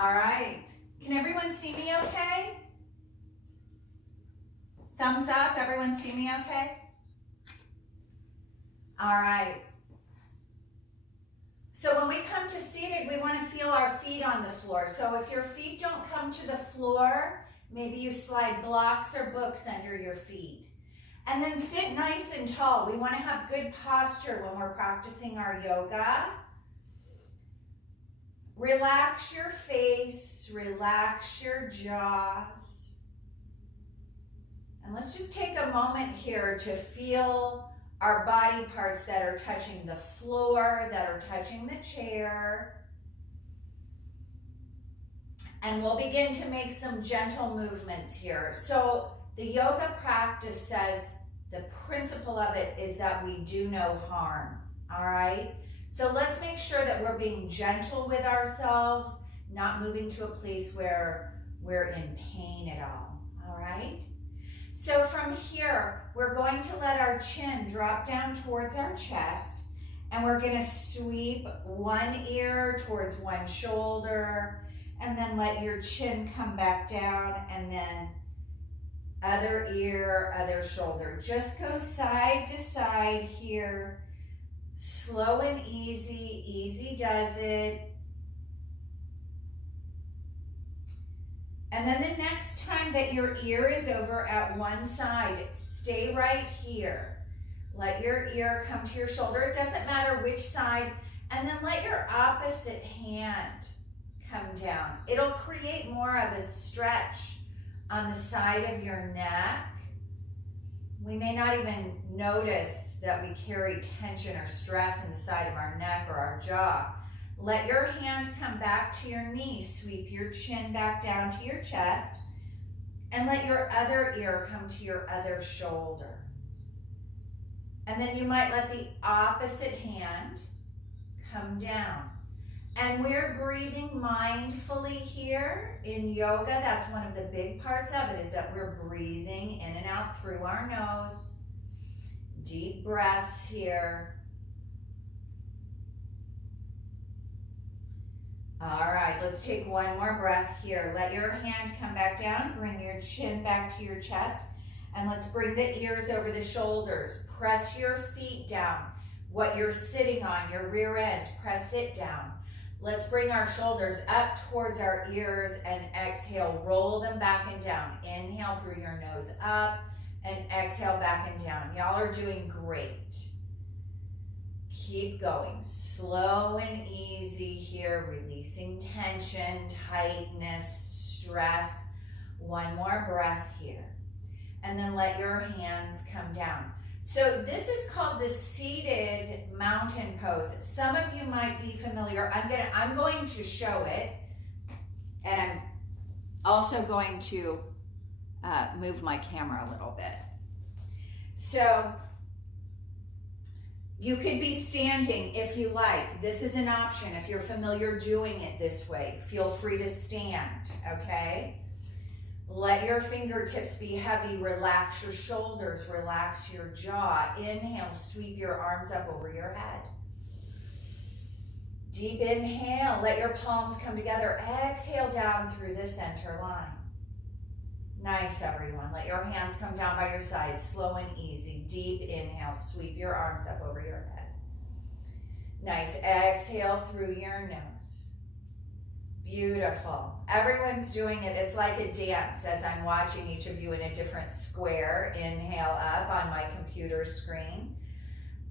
All right. Can everyone see me okay? Thumbs up. Everyone see me okay? All right. So when we come to seated, we want to feel our feet on the floor. So if your feet don't come to the floor, maybe you slide blocks or books under your feet. And then sit nice and tall. We want to have good posture when we're practicing our yoga. Relax your face, relax your jaws. And let's just take a moment here to feel our body parts that are touching the floor, that are touching the chair. And we'll begin to make some gentle movements here. So the yoga practice says the principle of it is that we do no harm, all right? So let's make sure that we're being gentle with ourselves, not moving to a place where we're in pain at all right? So from here, we're going to let our chin drop down towards our chest, and we're gonna sweep one ear towards one shoulder, and then let your chin come back down, and then other ear, other shoulder. Just go side to side here. Slow and easy, easy does it. And then the next time that your ear is over at one side, stay right here. Let your ear come to your shoulder. It doesn't matter which side. And then let your opposite hand come down. It'll create more of a stretch on the side of your neck. We may not even notice that we carry tension or stress in the side of our neck or our jaw. Let your hand come back to your knee. Sweep your chin back down to your chest. And let your other ear come to your other shoulder. And then you might let the opposite hand come down. And we're breathing mindfully here in yoga. That's one of the big parts of it, is that we're breathing in and out through our nose. Deep breaths here. All right, let's take one more breath here. Let your hand come back down. Bring your chin back to your chest. And let's bring the ears over the shoulders. Press your feet down. What you're sitting on, your rear end, press it down. Let's bring our shoulders up towards our ears and exhale, roll them back and down. Inhale through your nose up and exhale back and down. Y'all are doing great. Keep going, slow and easy here, releasing tension, tightness, stress. One more breath here. And then let your hands come down. So this is called the seated mountain pose. Some of you might be familiar. I'm going to show it, and I'm also going to move my camera a little bit. So you could be standing if you like. This is an option. If you're familiar doing it this way, feel free to stand, okay? Let your fingertips be heavy. Relax your shoulders. Relax your jaw. Inhale, sweep your arms up over your head. Deep inhale. Let your palms come together. Exhale down through the center line. Nice, everyone. Let your hands come down by your sides. Slow and easy. Deep inhale. Sweep your arms up over your head. Nice. Exhale through your nose. Beautiful. Everyone's doing it. It's like a dance as I'm watching each of you in a different square. Inhale up on my computer screen.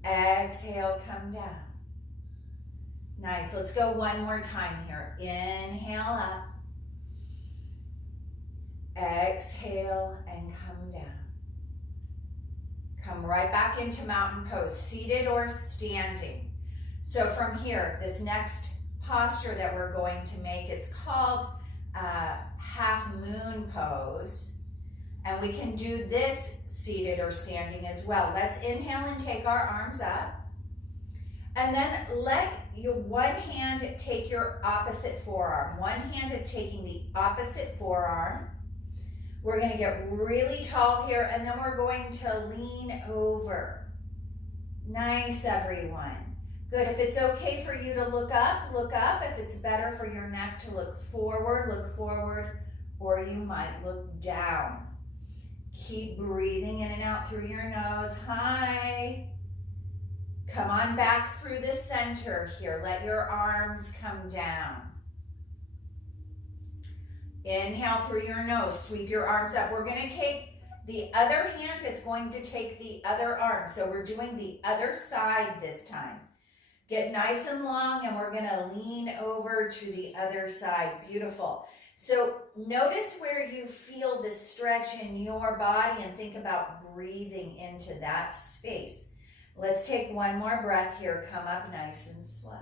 Exhale, come down. Nice. Let's go one more time here. Inhale up. Exhale and come down. Come right back into mountain pose, seated or standing. So from here, this next posture that we're going to make, it's called half moon pose, and we can do this seated or standing as well. Let's inhale and take our arms up, and then let your one hand take your opposite forearm. One hand is taking the opposite forearm. We're going to get really tall here, and then we're going to lean over. Nice, everyone. Good. If it's okay for you to look up, look up. If it's better for your neck to look forward, or you might look down. Keep breathing in and out through your nose. Hi. Come on back through the center here. Let your arms come down. Inhale through your nose. Sweep your arms up. We're going to take the other hand is going to take the other arm. So we're doing the other side this time. Get nice and long, and we're going to lean over to the other side. Beautiful. So notice where you feel the stretch in your body and think about breathing into that space. Let's take one more breath here. Come up nice and slow.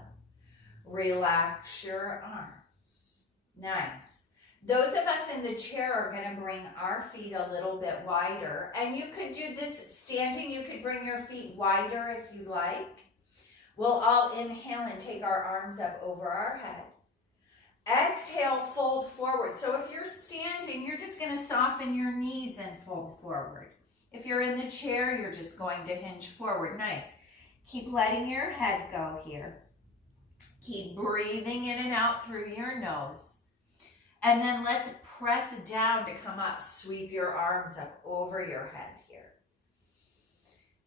Relax your arms. Nice. Those of us in the chair are going to bring our feet a little bit wider. And you could do this standing. You could bring your feet wider if you like. We'll all inhale and take our arms up over our head. Exhale, fold forward. So if you're standing, you're just going to soften your knees and fold forward. If you're in the chair, you're just going to hinge forward. Nice. Keep letting your head go here. Keep breathing in and out through your nose. And then let's press down to come up. Sweep your arms up over your head here.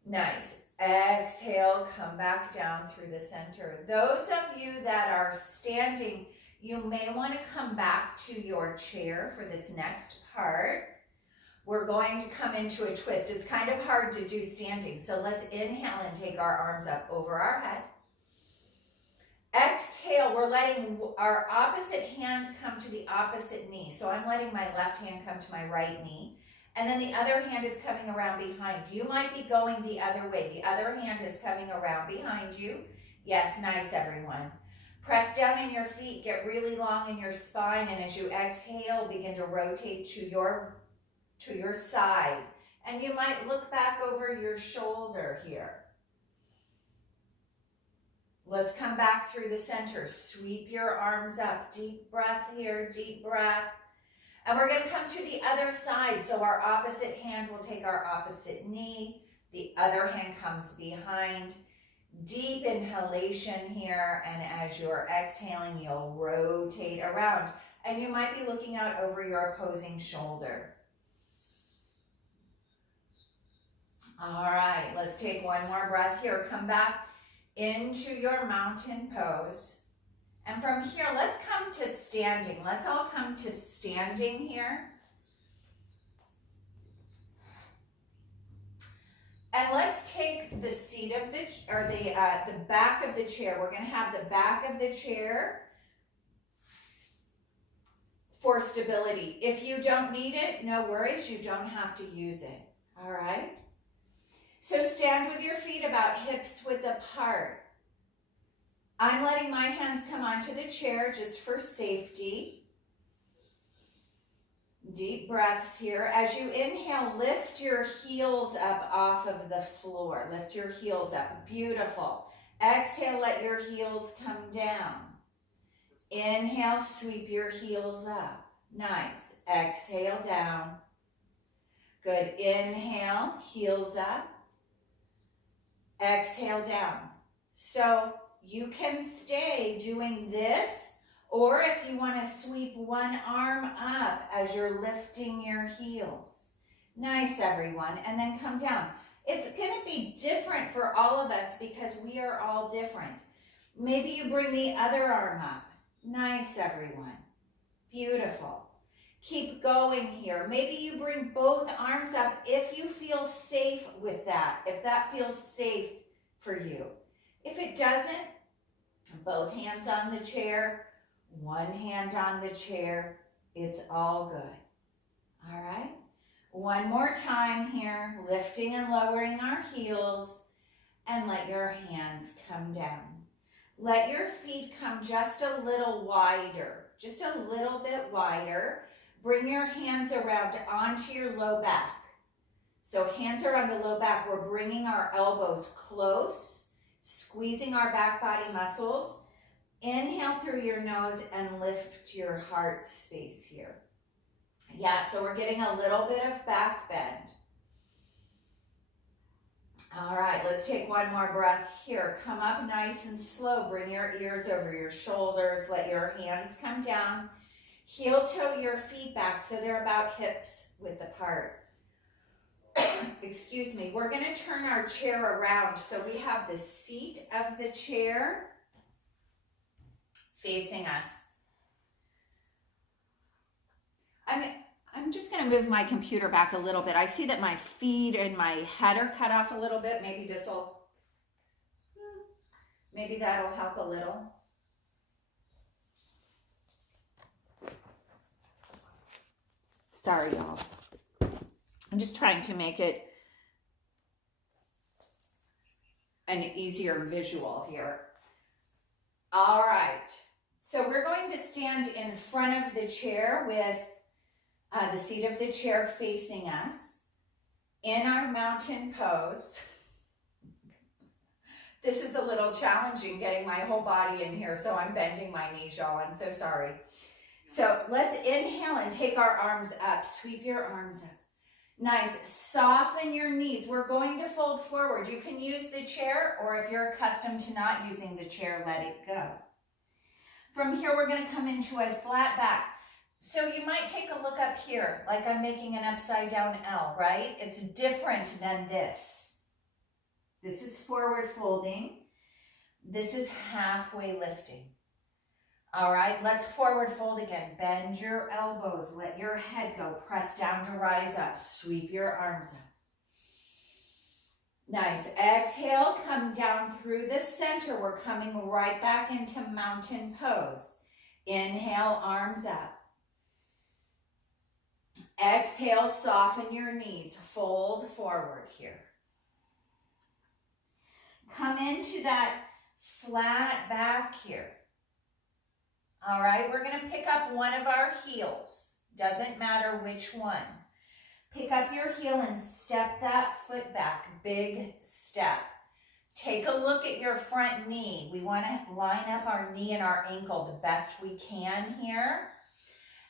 Nice. Exhale, come back down through the center. Those of you that are standing, you may want to come back to your chair for this next part. We're going to come into a twist. It's kind of hard to do standing, so let's inhale and take our arms up over our head. Exhale, we're letting our opposite hand come to the opposite knee. So I'm letting my left hand come to my right knee, and then the other hand is coming around behind. You might be going the other way. The other hand is coming around behind you. Yes, nice, everyone. Press down in your feet, get really long in your spine, and as you exhale, begin to rotate to your side. And you might look back over your shoulder here. Let's come back through the center. Sweep your arms up. Deep breath here, deep breath. And we're going to come to the other side. So our opposite hand will take our opposite knee. The other hand comes behind. Deep inhalation here. And as you're exhaling, you'll rotate around. And you might be looking out over your opposing shoulder. All right, let's take one more breath here. Come back into your mountain pose. And from here, let's come to standing. Let's all come to standing here. And let's take the seat of the back of the chair. We're going to have the back of the chair for stability. If you don't need it, no worries. You don't have to use it. All right? So stand with your feet about hips width apart. I'm letting my hands come onto the chair just for safety. Deep breaths here. As you inhale, lift your heels up off of the floor. Lift your heels up. Beautiful. Exhale, let your heels come down. Inhale, sweep your heels up. Nice. Exhale, down. Good. Inhale, heels up. Exhale, down. So you can stay doing this, or if you want to sweep one arm up as you're lifting your heels. Nice, everyone. And then come down. It's going to be different for all of us because we are all different. Maybe you bring the other arm up. Nice, everyone. Beautiful. Keep going here. Maybe you bring both arms up if you feel safe with that, if that feels safe for you. If it doesn't, both hands on the chair, one hand on the chair. It's all good. All right? One more time here, lifting and lowering our heels, and let your hands come down. Let your feet come just a little wider, just a little bit wider. Bring your hands around onto your low back. So hands are on the low back. We're bringing our elbows close, squeezing our back body muscles. Inhale through your nose and lift your heart space here. Yeah, so we're getting a little bit of back bend. All right, let's take one more breath here. Come up nice and slow. Bring your ears over your shoulders. Let your hands come down. Heel toe your feet back so they're about hips width apart. Excuse me. We're going to turn our chair around so we have the seat of the chair facing us. I'm just going to move my computer back a little bit. I see that my feet and my head are cut off a little bit. Maybe that'll help a little. Sorry, y'all. I'm just trying to make it an easier visual here. All right. So we're going to stand in front of the chair with the seat of the chair facing us in our mountain pose. This is a little challenging getting my whole body in here, so I'm bending my knees, y'all. I'm so sorry. So let's inhale and take our arms up. Sweep your arms up. Nice. Soften your knees. We're going to fold forward. You can use the chair, or if you're accustomed to not using the chair, let it go. From here, we're going to come into a flat back. So you might take a look up here, like I'm making an upside down L, right? It's different than this. This is forward folding. This is halfway lifting. All right, let's forward fold again. Bend your elbows, let your head go. Press down to rise up. Sweep your arms up. Nice. Exhale, come down through the center. We're coming right back into mountain pose. Inhale, arms up. Exhale, soften your knees. Fold forward here. Come into that flat back here. All right, we're going to pick up one of our heels. Doesn't matter which one. Pick up your heel and step that foot back. Big step. Take a look at your front knee. We want to line up our knee and our ankle the best we can here.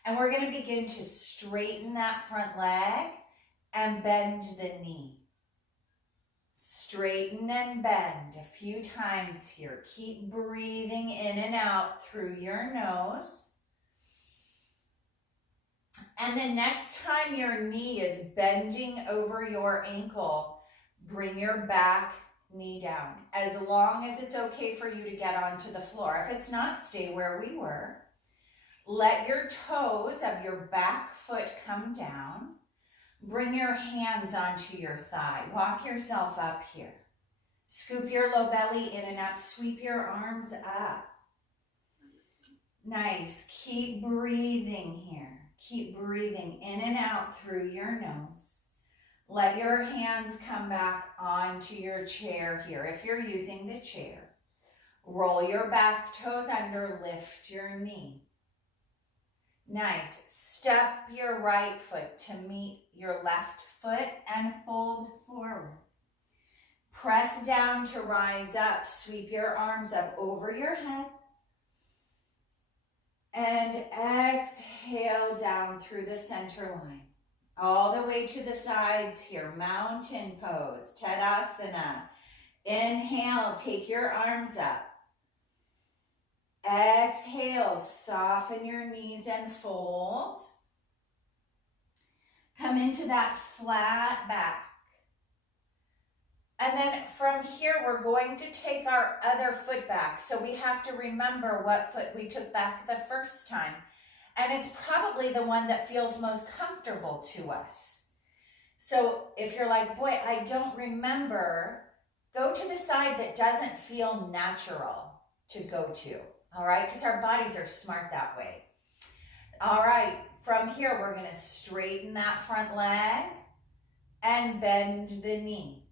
And we're going to begin to straighten that front leg and bend the knee. Straighten and bend a few times here. Keep breathing in and out through your nose. And the next time your knee is bending over your ankle, bring your back knee down. As long as it's okay for you to get onto the floor. If it's not, stay where we were. Let your toes of your back foot come down. Bring your hands onto your thigh. Walk yourself up here. Scoop your low belly in and up. Sweep your arms up. Nice. Keep breathing here. Keep breathing in and out through your nose. Let your hands come back onto your chair here if you're using the chair. Roll your back toes under. Lift your knee. Nice. Step your right foot to meet your left foot and fold forward. Press down to rise up. Sweep your arms up over your head. And exhale down through the center line. All the way to the sides here. Mountain pose. Tadasana. Inhale. Take your arms up. Exhale, soften your knees and fold. Come into that flat back. And then from here, we're going to take our other foot back. So we have to remember what foot we took back the first time. And it's probably the one that feels most comfortable to us. So if you're like, boy, I don't remember, go to the side that doesn't feel natural to go to. All right, because our bodies are smart that way. All right, from here, we're going to straighten that front leg and bend the knee.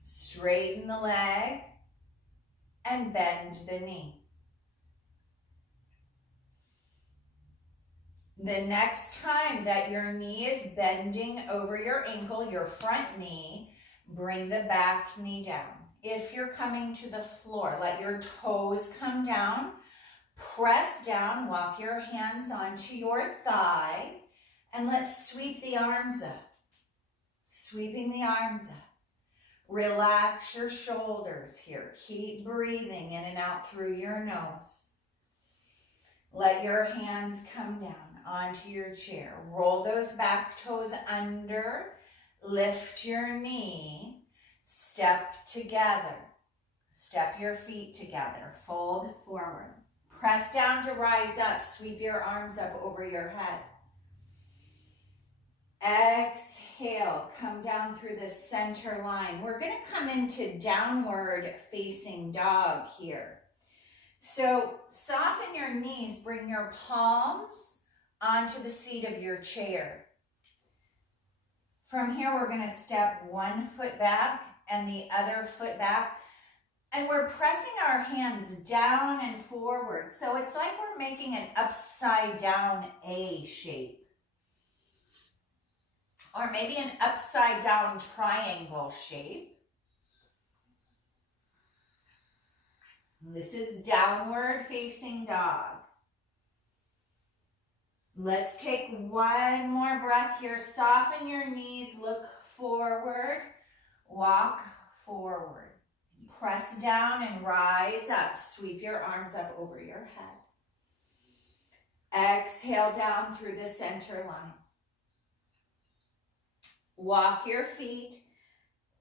Straighten the leg and bend the knee. The next time that your knee is bending over your ankle, your front knee, bring the back knee down. If you're coming to the floor, let your toes come down. Press down, walk your hands onto your thigh, and let's sweep the arms up. Sweeping the arms up. Relax your shoulders here. Keep breathing in and out through your nose. Let your hands come down onto your chair. Roll those back toes under. Lift your knee. Step together. Step your feet together. Fold forward. Press down to rise up. Sweep your arms up over your head. Exhale, come down through the center line. We're going to come into downward facing dog here. So soften your knees, bring your palms onto the seat of your chair. From here, we're going to step one foot back and the other foot back. And we're pressing our hands down and forward. So it's like we're making an upside down A shape. Or maybe an upside down triangle shape. This is downward facing dog. Let's take one more breath here. Soften your knees, look forward, walk forward. Press down and rise up. Sweep your arms up over your head. Exhale down through the center line. Walk your feet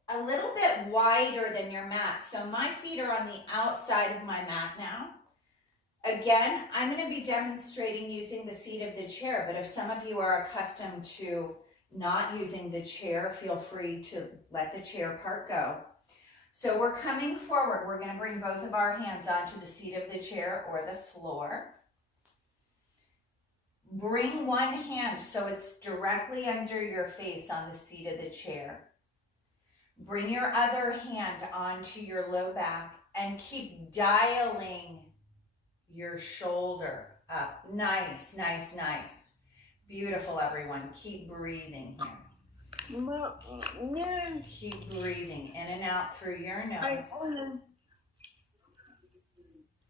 a little bit wider than your mat. So my feet are on the outside of my mat now. Again, I'm going to be demonstrating using the seat of the chair, but if some of you are accustomed to not using the chair, feel free to let the chair part go. So we're coming forward. We're going to bring both of our hands onto the seat of the chair or the floor. Bring one hand so it's directly under your face on the seat of the chair. Bring your other hand onto your low back and keep dialing your shoulder up. Nice, nice, nice. Beautiful, everyone. Keep breathing here. Keep breathing in and out through your nose.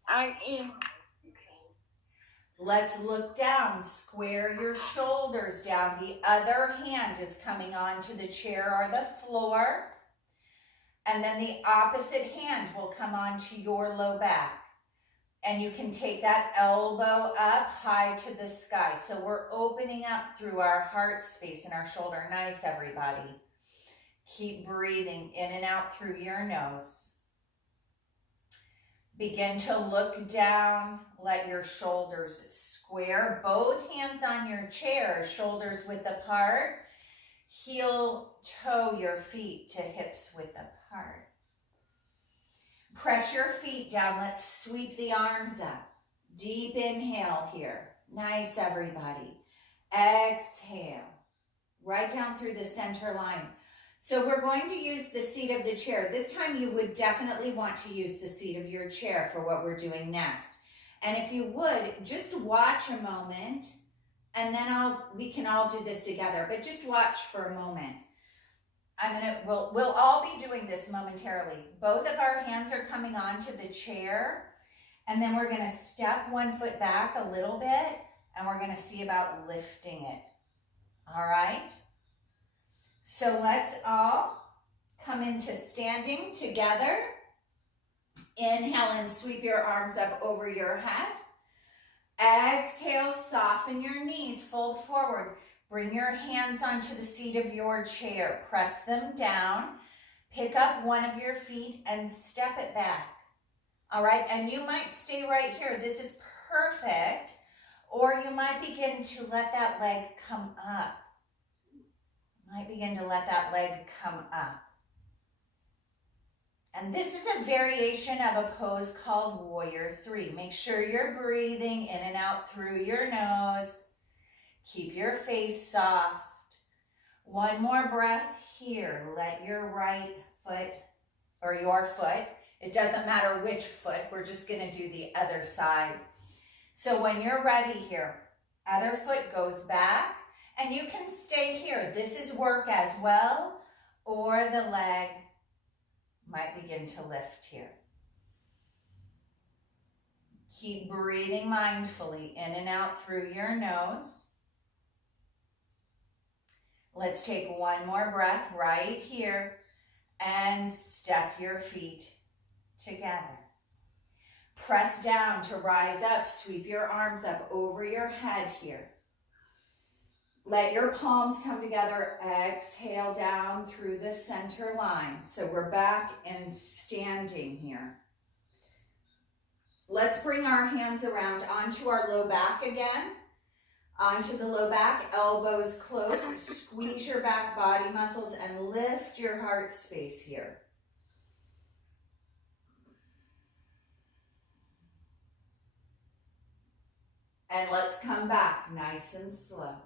I am. Let's look down. Square your shoulders down. The other hand is coming onto the chair or the floor. And then the opposite hand will come onto your low back. And you can take that elbow up high to the sky. So we're opening up through our heart space and our shoulder. Nice, everybody. Keep breathing in and out through your nose. Begin to look down. Let your shoulders square. Both hands on your chair, shoulders width apart. Heel toe your feet to hips width apart. Press your feet down. Let's sweep the arms up. Deep inhale here. Nice, everybody. Exhale. Right down through the center line. So we're going to use the seat of the chair. This time you would definitely want to use the seat of your chair for what we're doing next. And if you would, just watch a moment, and then we can all do this together, but just watch for a moment. We'll all be doing this momentarily. Both of our hands are coming onto the chair, and then we're gonna step one foot back a little bit, and we're gonna see about lifting it. All right? So let's all come into standing together. Inhale and sweep your arms up over your head. Exhale, soften your knees, fold forward. Bring your hands onto the seat of your chair. Press them down. Pick up one of your feet and step it back. All right, and you might stay right here. This is perfect. Or you might begin to let that leg come up. Might begin to let that leg come up. And this is a variation of a pose called Warrior 3. Make sure you're breathing in and out through your nose. Keep your face soft. One more breath here. Let your right foot, or your foot, it doesn't matter which foot, we're just gonna do the other side. So when you're ready here, other foot goes back, and you can stay here. This is work as well, or the leg might begin to lift here. Keep breathing mindfully in and out through your nose. Let's take one more breath right here. And step your feet together. Press down to rise up. Sweep your arms up over your head here. Let your palms come together. Exhale down through the center line. So we're back in standing here. Let's bring our hands around onto our low back again. Onto the low back, elbows close. Squeeze your back body muscles and lift your heart space here. And let's come back nice and slow.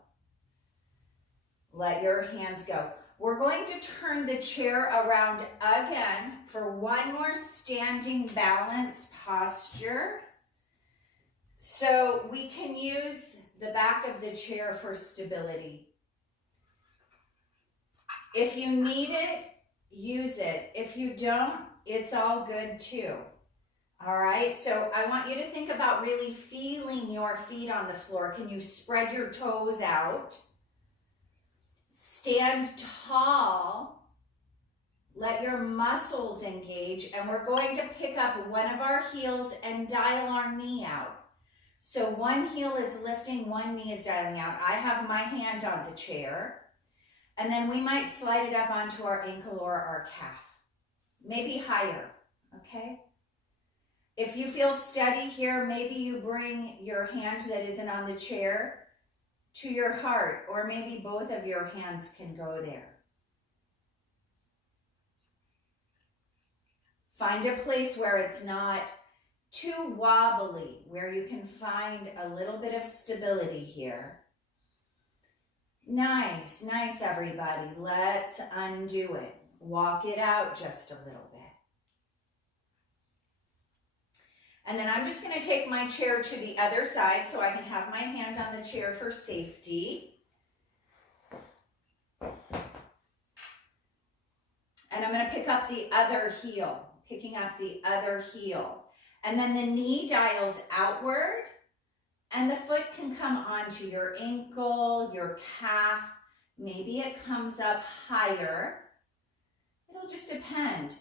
Let your hands go. We're going to turn the chair around again for one more standing balance posture. So we can use the back of the chair for stability. If you need it, use it. If you don't, it's all good too. All right, so I want you to think about really feeling your feet on the floor. Can you spread your toes out? Stand tall. Let your muscles engage, and we're going to pick up one of our heels and dial our knee out. So one heel is lifting, one knee is dialing out. I have my hand on the chair, and then we might slide it up onto our ankle or our calf, maybe higher, okay? If you feel steady here, maybe you bring your hand that isn't on the chair to your heart, or maybe both of your hands can go there. Find a place where it's not too wobbly, where you can find a little bit of stability here. Nice, nice everybody. Let's undo it. Walk it out just a little bit. And then I'm just going to take my chair to the other side so I can have my hand on the chair for safety. And I'm going to pick up the other heel, picking up the other heel. And then the knee dials outward, and the foot can come onto your ankle, your calf. Maybe it comes up higher. It'll just depend.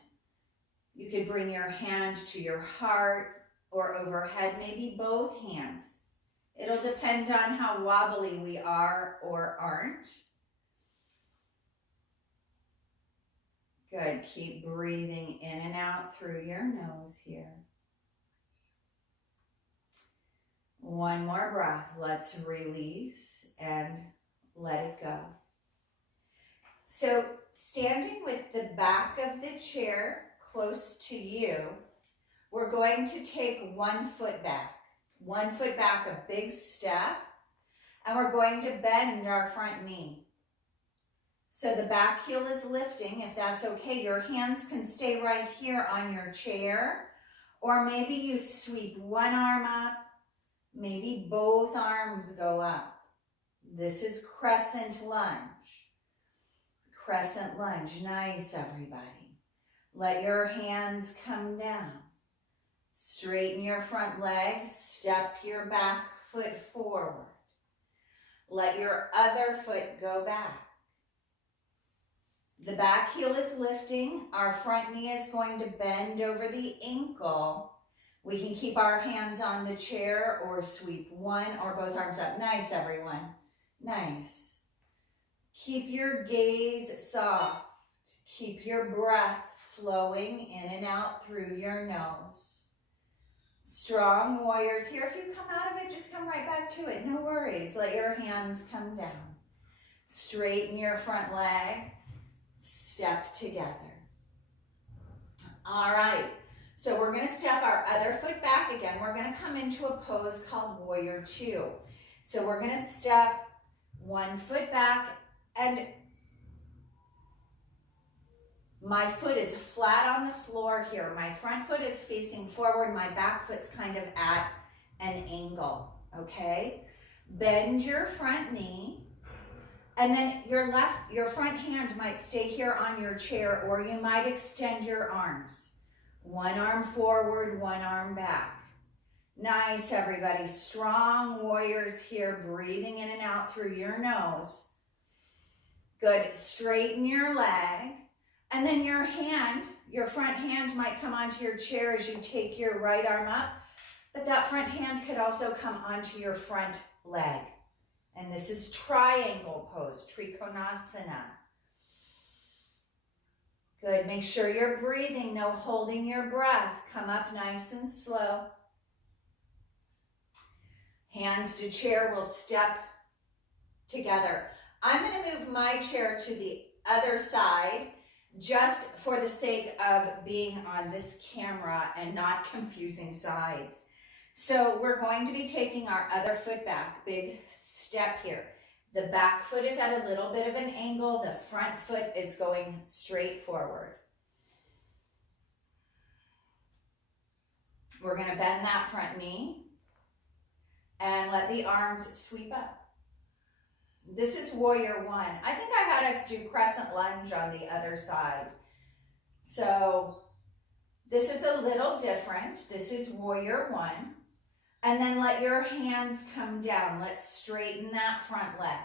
You could bring your hand to your heart or overhead, maybe both hands. It'll depend on how wobbly we are or aren't. Good, keep breathing in and out through your nose here. One more breath, let's release and let it go. So standing with the back of the chair close to you, we're going to take 1 foot back. 1 foot back, a big step. And we're going to bend our front knee. So the back heel is lifting. If that's okay, your hands can stay right here on your chair. Or maybe you sweep one arm up. Maybe both arms go up. This is crescent lunge. Crescent lunge. Nice, everybody. Let your hands come down. Straighten your front legs, step your back foot forward. Let your other foot go back. The back heel is lifting. Our front knee is going to bend over the ankle. We can keep our hands on the chair or sweep one or both arms up. Nice, everyone. Nice. Keep your gaze soft. Keep your breath flowing in and out through your nose. Strong warriors here. If you come out of it, just come right back to it. No worries. Let your hands come down. Straighten your front leg. Step together. All right. So we're going to step our other foot back again. We're going to come into a pose called Warrior 2. So we're going to step 1 foot back, and my foot is flat on the floor here. My front foot is facing forward. My back foot's kind of at an angle, okay? Bend your front knee, and then your front hand might stay here on your chair, or you might extend your arms. One arm forward, one arm back. Nice, everybody. Strong warriors here, breathing in and out through your nose. Good. Straighten your leg. And then your front hand might come onto your chair as you take your right arm up, but that front hand could also come onto your front leg. And this is triangle pose, Trikonasana. Good, make sure you're breathing, no holding your breath. Come up nice and slow. Hands to chair, we'll step together. I'm gonna move my chair to the other side just for the sake of being on this camera and not confusing sides. So we're going to be taking our other foot back, big step here. The back foot is at a little bit of an angle. The front foot is going straight forward. We're going to bend that front knee and let the arms sweep up. This is warrior one. I think I had us do crescent lunge on the other side. So this is a little different. This is warrior one. And then let your hands come down. Let's straighten that front leg.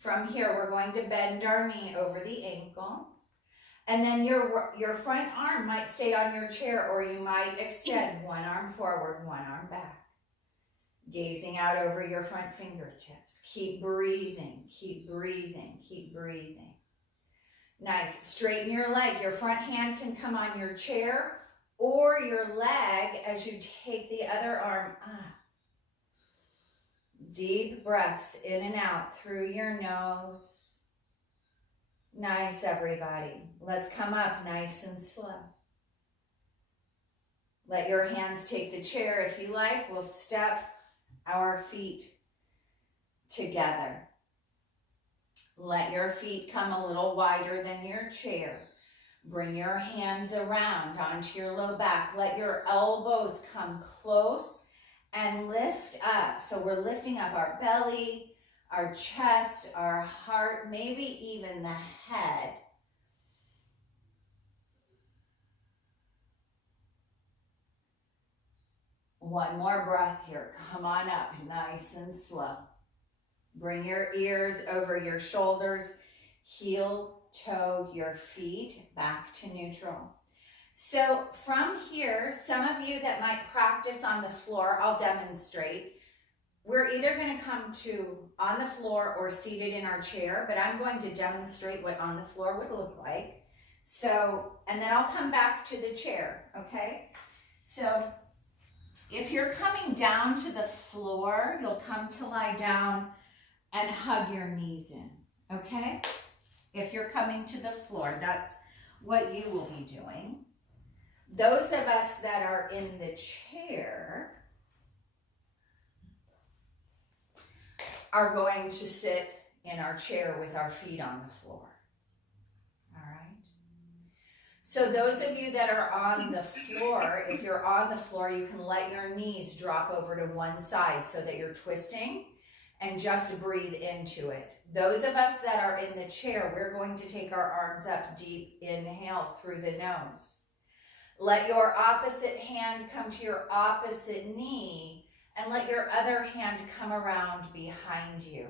From here, we're going to bend our knee over the ankle. And then your front arm might stay on your chair, or you might extend one arm forward, one arm back. Gazing out over your front fingertips. Keep breathing, keep breathing, keep breathing. Nice. Straighten your leg. Your front hand can come on your chair or your leg as you take the other arm up. Deep breaths in and out through your nose. Nice, everybody. Let's come up nice and slow. Let your hands take the chair if you like. We'll step our feet together. Let your feet come a little wider than your chair. Bring your hands around onto your low back. Let your elbows come close and lift up. So we're lifting up our belly, our chest, our heart, maybe even the head. One more breath here. Come on up, nice and slow. Bring your ears over your shoulders, heel, toe, your feet back to neutral. So from here, some of you that might practice on the floor, I'll demonstrate. We're either going to come to on the floor or seated in our chair, but I'm going to demonstrate what on the floor would look like. So, and then I'll come back to the chair, okay? So if you're coming down to the floor, you'll come to lie down and hug your knees in, okay? If you're coming to the floor, that's what you will be doing. Those of us that are in the chair are going to sit in our chair with our feet on the floor, all right? So those of you that are on the floor, if you're on the floor, you can let your knees drop over to one side so that you're twisting, and just breathe into it. Those of us that are in the chair, we're going to take our arms up deep, inhale through the nose. Let your opposite hand come to your opposite knee, and let your other hand come around behind you.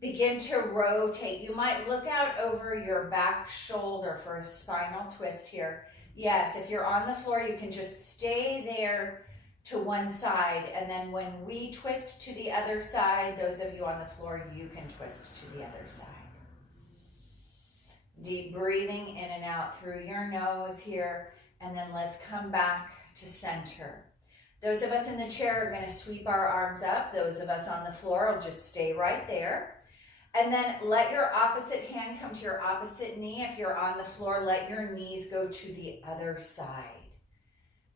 Begin to rotate. You might look out over your back shoulder for a spinal twist here. Yes, if you're on the floor, you can just stay there to one side, and then when we twist to the other side, those of you on the floor, you can twist to the other side. Deep breathing in and out through your nose here, and then let's come back to center. Those of us in the chair are going to sweep our arms up. Those of us on the floor will just stay right there. And then let your opposite hand come to your opposite knee. If you're on the floor, let your knees go to the other side.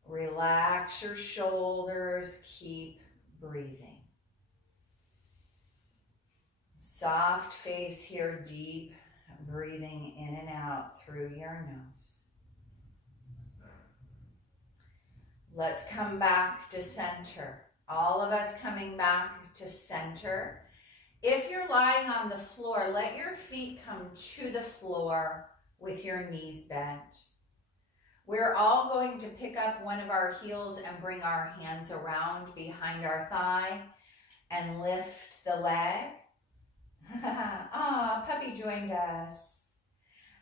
Relax your shoulders, keep breathing. Soft face here, deep breathing in and out through your nose. Let's come back to center. All of us coming back to center. If you're lying on the floor, let your feet come to the floor with your knees bent. We're all going to pick up one of our heels and bring our hands around behind our thigh and lift the leg. Ah, puppy joined us.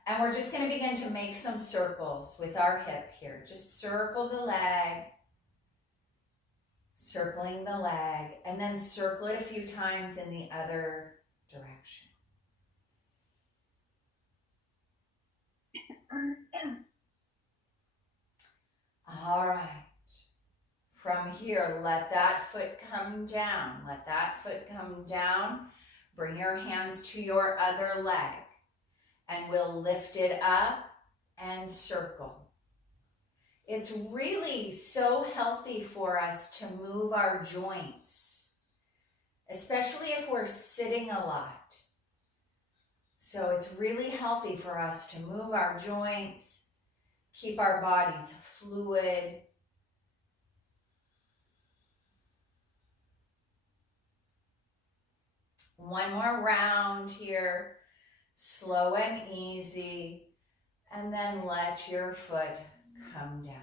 And we're just going to begin to make some circles with our hip here. Just circle the leg, circling the leg, and then circle it a few times in the other direction. All right. From here, let that foot come down. Let that foot come down. Bring your hands to your other leg. And we'll lift it up and circle. It's really so healthy for us to move our joints, especially if we're sitting a lot. So it's really healthy for us to move our joints, keep our bodies fluid. One more round here, slow and easy, and then let your foot come down.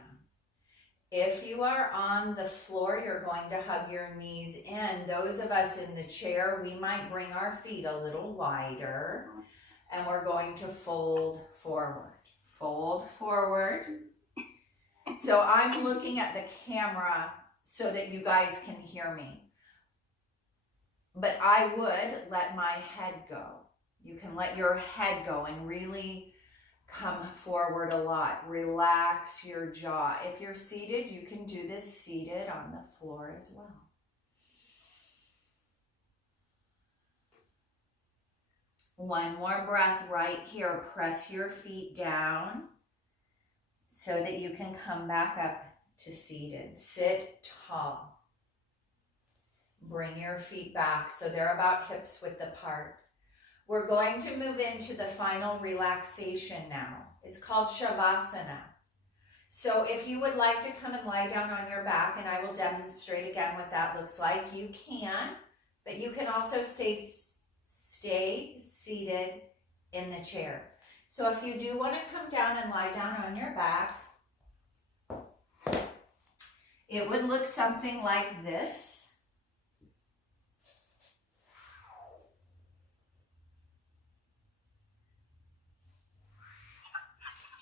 If you are on the floor, you're going to hug your knees in. Those of us in the chair, we might bring our feet a little wider, and we're going to fold forward. Fold forward. So I'm looking at the camera so that you guys can hear me. But I would let my head go. You can let your head go and really come forward a lot. Relax your jaw. If you're seated, you can do this seated on the floor as well. One more breath right here. Press your feet down so that you can come back up to seated. Sit tall. Bring your feet back so they're about hips width apart. We're going to move into the final relaxation now. It's called Shavasana. So if you would like to come and lie down on your back, and I will demonstrate again what that looks like, you can, but you can also stay seated in the chair. So if you do want to come down and lie down on your back, it would look something like this.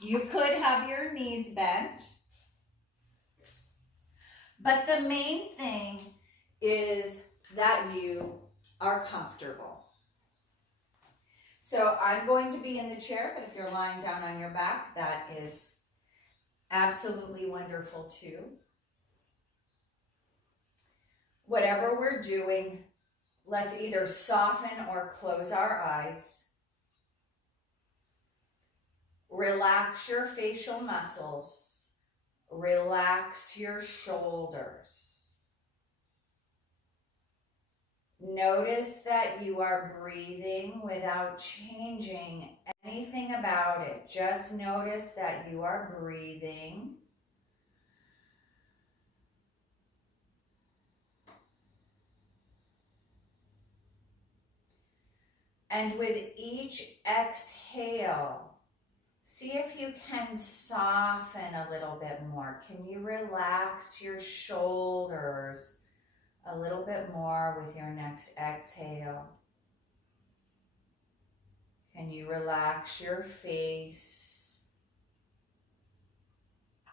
You could have your knees bent, but the main thing is that you are comfortable. So I'm going to be in the chair, but if you're lying down on your back, that is absolutely wonderful too. Whatever we're doing, let's either soften or close our eyes. Relax your facial muscles. Relax your shoulders. Notice that you are breathing without changing anything about it. Just notice that you are breathing. And with each exhale, see if you can soften a little bit more. Can you relax your shoulders a little bit more with your next exhale? Can you relax your face,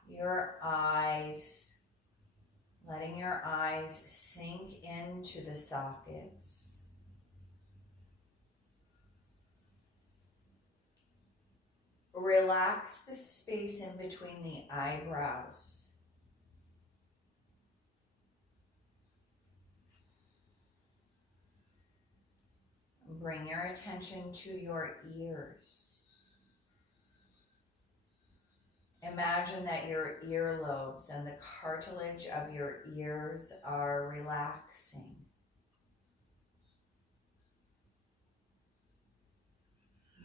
your eyes, letting your eyes sink into the sockets? Relax the space in between the eyebrows. Bring your attention to your ears. Imagine that your earlobes and the cartilage of your ears are relaxing.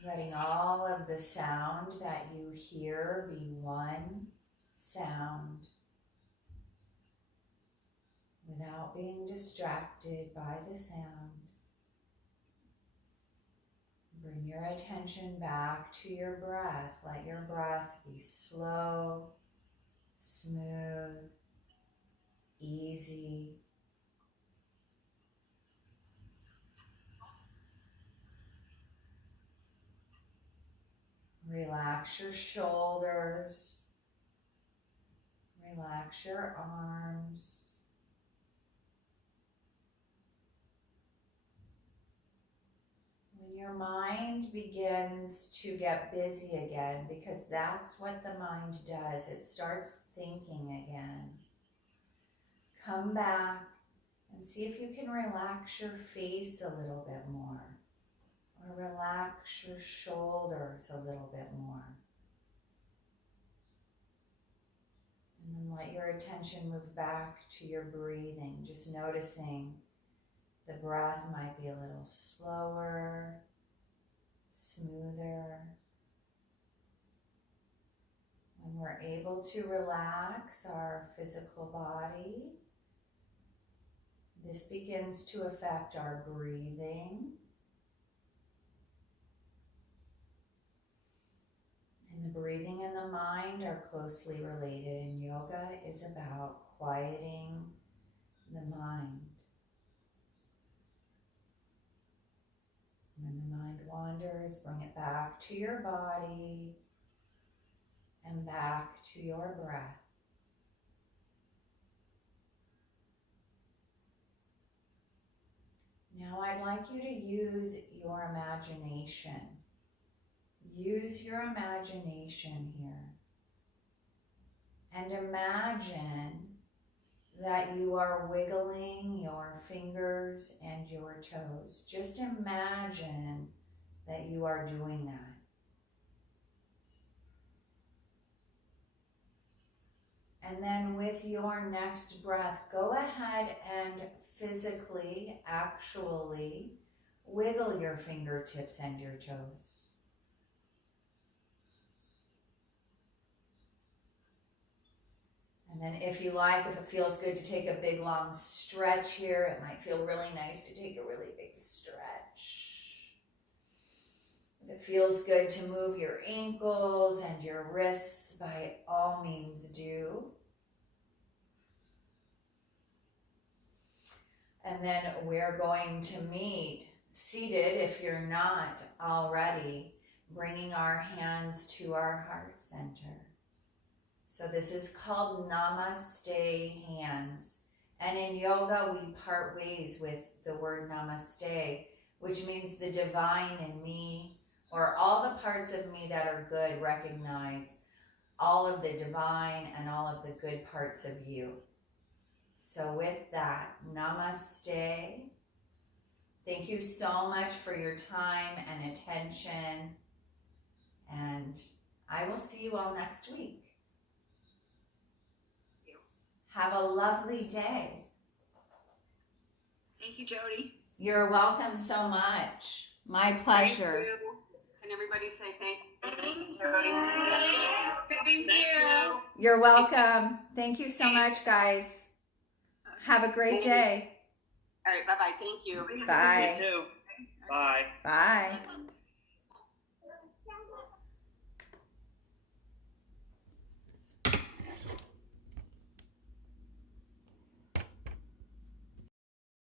Letting all of the sound that you hear be one sound without being distracted by the sound. Bring your attention back to your breath. Let your breath be slow, smooth, easy. Relax your shoulders. Relax your arms. When your mind begins to get busy again, because that's what the mind does, it starts thinking again. Come back and see if you can relax your face a little bit more, or relax your shoulders a little bit more. And then let your attention move back to your breathing, just noticing the breath might be a little slower, smoother. When we're able to relax our physical body, this begins to affect our breathing. And the breathing and the mind are closely related, and yoga is about quieting the mind. When the mind wanders, bring it back to your body and back to your breath. Now I'd like you to use your imagination. Use your imagination here. And imagine that you are wiggling your fingers and your toes. Just imagine that you are doing that. And then with your next breath, go ahead and physically, actually, wiggle your fingertips and your toes. And then if you like, if it feels good to take a big long stretch here, it might feel really nice to take a really big stretch. If it feels good to move your ankles and your wrists, by all means do. And then we're going to meet seated, if you're not already, bringing our hands to our heart center. So this is called Namaste Hands. And in yoga, we part ways with the word Namaste, which means the divine in me, or all the parts of me that are good, recognize all of the divine and all of the good parts of you. So with that, Namaste. Thank you so much for your time and attention. And I will see you all next week. Have a lovely day. Thank you, Jody. You're welcome so much. My pleasure. Thank you. Can everybody say thank you, Jody? Thank you. You're welcome. Thank you so much, guys. Have a great day. All right, bye-bye. Thank you. Bye. You too. Bye. Bye.